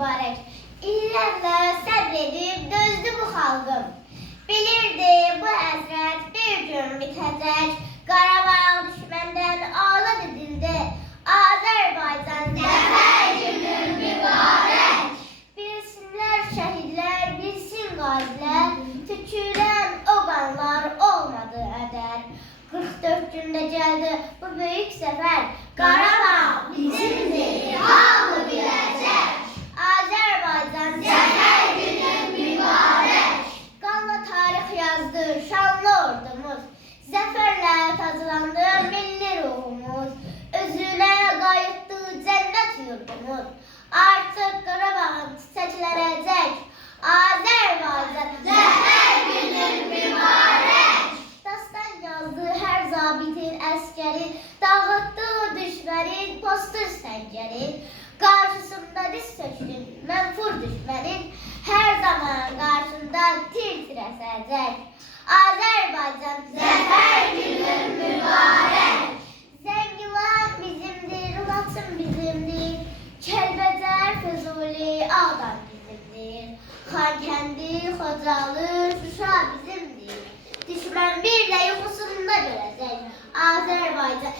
mübarek. İllerle sabredip dözdü bu halkım. Bilirdi bu hasret bir gün bitecek. Qarabağ düşmenden azad edildi. Azerbaycan zafer günü mübarek. Bilsinler şehitler, bilsin gaziler. Tüküren o qanlar olmadı ədər. 44 günde geldi bu büyük sefer. Qarabağ bizimdir, hamı bilecek. Azerbaycan zafer günü mübarek. Qanla tarix yazdı şanlı ordumuz. Zaferle taclandı milli ruhumuz. Özüne qayıtdı cennet yurdumuz. Artık Qarabağın çiçeklenecek. Azerbaycan zafer günü mübarek. Dastan yazdı her zabitin əskəri. Dağıtdı düşmənin postur səngəri. Karşısında diz çöktün menfur düşmənin. Her zaman karşında tir tir əsəcək. Azerbaycan zafer günü mübarek. Zəngilan bizimdir, Laçın bizimdir. Kəlbəcər, Füzuli, Ağdam bizimdir. Xankəndi, Xocalı, Şuşa bizimdir. Düşmən bir de yuxusunda görəcək. Azerbaycan